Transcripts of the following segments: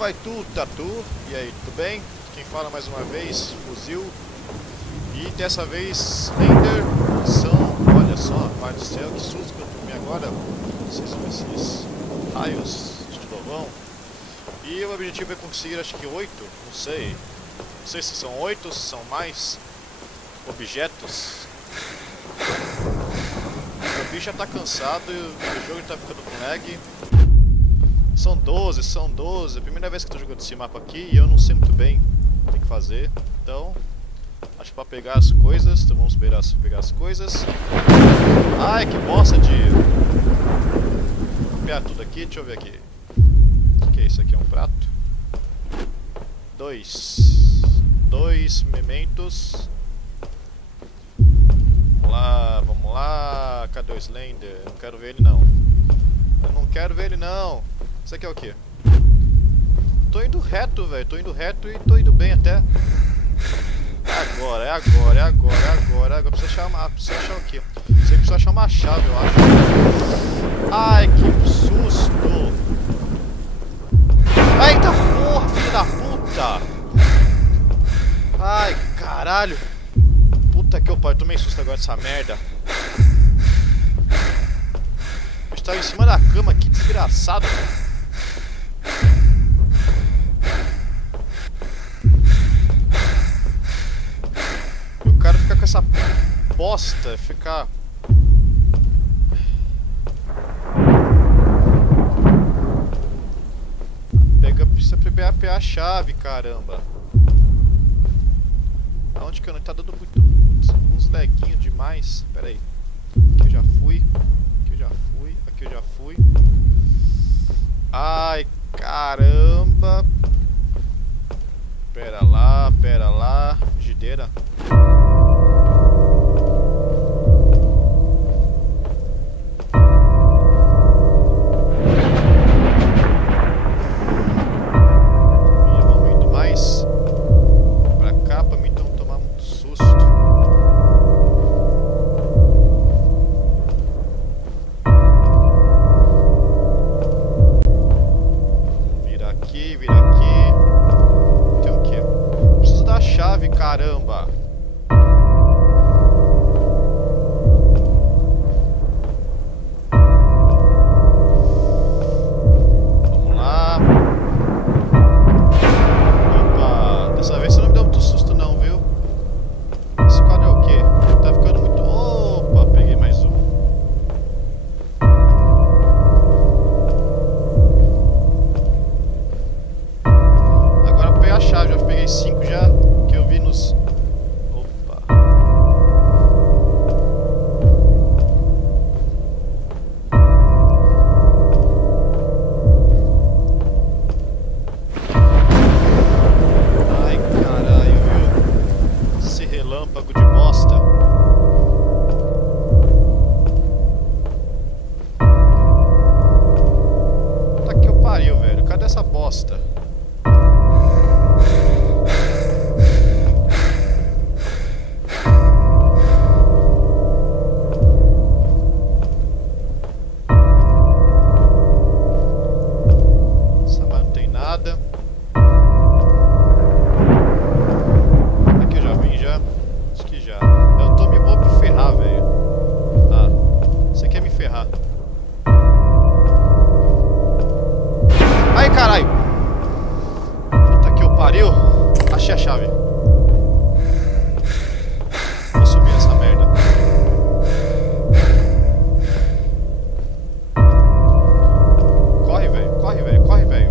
vai tu, Tatu? E aí, tudo bem? Quem fala mais uma vez, Fuzil. E dessa vez, Ender, são... Olha só, pai do céu, que susto que eu tomei agora. Não sei se são esses raios de trovão. E o objetivo é conseguir, acho que 8, não sei. Não sei se são 8 ou se são mais objetos. O bicho já tá cansado e o jogo tá ficando com lag. São 12, são 12. É a primeira vez que eu tô jogando esse mapa aqui e eu não sei muito bem o que tem que fazer. Então, acho que pra pegar as coisas, então vamos pegar as coisas. Ai, que bosta de... Vou pegar tudo aqui, deixa eu ver aqui. O que é isso aqui? É um prato? 2 mementos. Vamos lá. Cadê o Slender? Não quero ver ele não. Eu não quero ver ele não. Isso aqui é o quê? Tô indo reto, velho. Tô indo reto e tô indo bem até. Agora. Agora precisa achar o quê? Você precisa achar uma chave, eu acho. Ai, que susto! Eita porra, filho da puta! Ai, caralho! Puta que eu pariu, tomei susto agora dessa merda. Eu estava em cima da cama, que desgraçado. E o cara fica com essa bosta, ficar... Precisa pegar a chave, caramba. Aonde que eu não tá dando muito... uns leguinhos demais. Pera aí. Aqui eu já fui. Aqui eu já fui. Ai, caramba. Pera lá. Frigideira. Caramba! Vamos lá. Opa! Dessa vez você não me deu muito susto não, viu? Esse quadro é o quê? Tá ficando muito... Opa! Peguei mais um. Agora eu peguei a chave, já peguei 5 já. Que eu vi nos... Opa! Ai, caralho, viu? Esse relâmpago de bosta. Puta que eu pariu, velho. Cadê essa bosta? Caralho! Puta que eu pariu! Achei a chave. Vou subir essa merda. Corre, velho. Corre, velho. Corre, velho.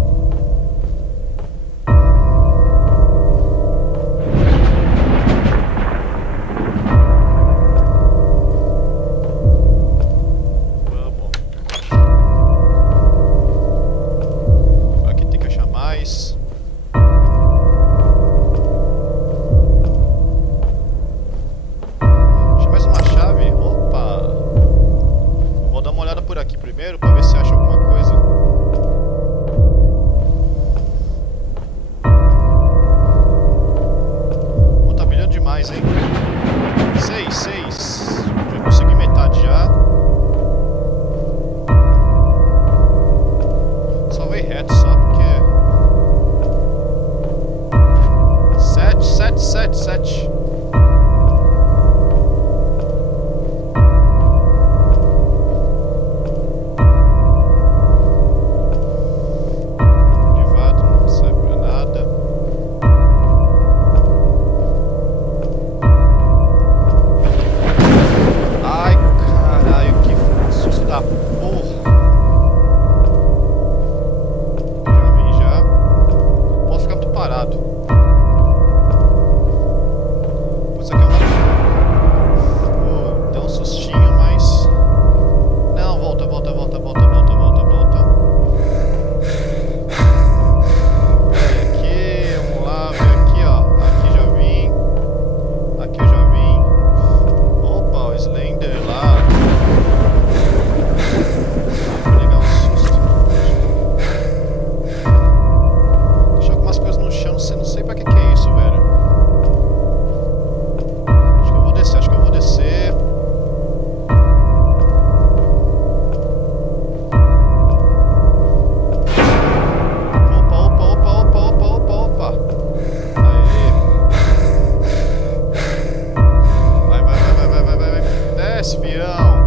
7. Privado, não serve pra nada. Ai, caralho, que susto da porra. Já vi, já. Posso ficar muito parado. Isso aqui é um... deu um sustinho, mas... Não, volta. Vem aqui, vamos lá, vem aqui, ó. Aqui já vim. Aqui eu já vim. Opa, o Slender lá. Vou pegar um susto. Deixa algumas coisas no chão, não sei pra que é isso, velho. Acho que eu vou descer. Opa. Aê. Vai. Desce, fião.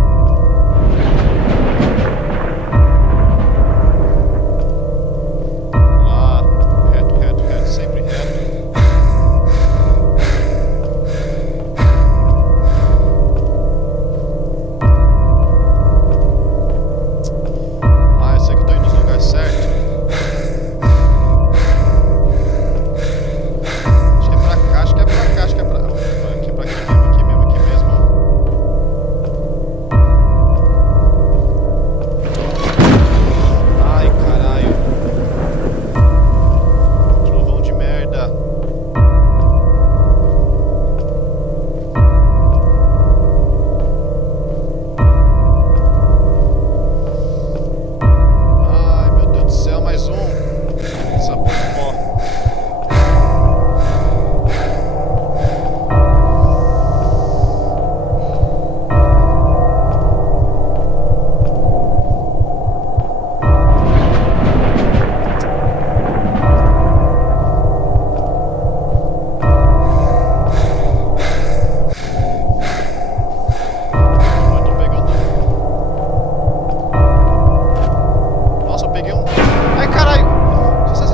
Lá, reto, sempre reto. Ah, eu sei que eu tô indo no lugar certo. Acho que é pra cá, acho que é pra cá. Aqui mesmo. Ai, caralho. Trovão de merda. Ai, meu Deus do céu, mais um. Essa porra. Eu tô pegando. Nossa, eu peguei um. Ai, caralho! Sai.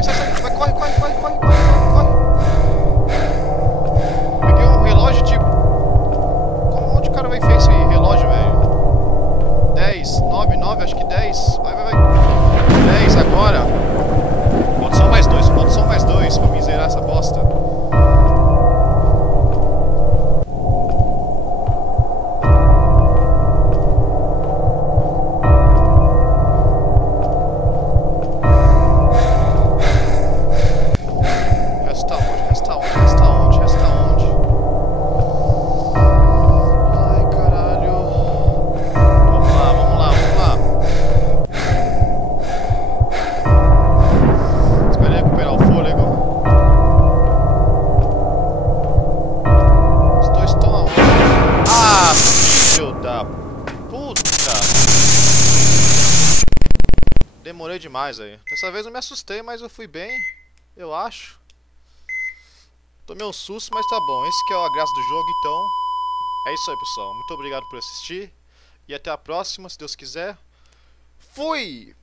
Vai, corre. Peguei um relógio de. Onde o cara vai fez esse relógio, velho? 10, 9, acho que 10. Vai. 10 agora. Falta só mais dois pra mim zerar essa bosta. Resta onde? Ai, caralho. Vamos lá. Espera aí recuperar o fôlego. Os dois estão aonde? Ah, filho da puta. Demorei demais aí. Dessa vez eu me assustei, mas eu fui bem. Eu acho. Tomei um susto, mas tá bom. Esse que é a graça do jogo, então. É isso aí, pessoal. Muito obrigado por assistir. E até a próxima, se Deus quiser. Fui!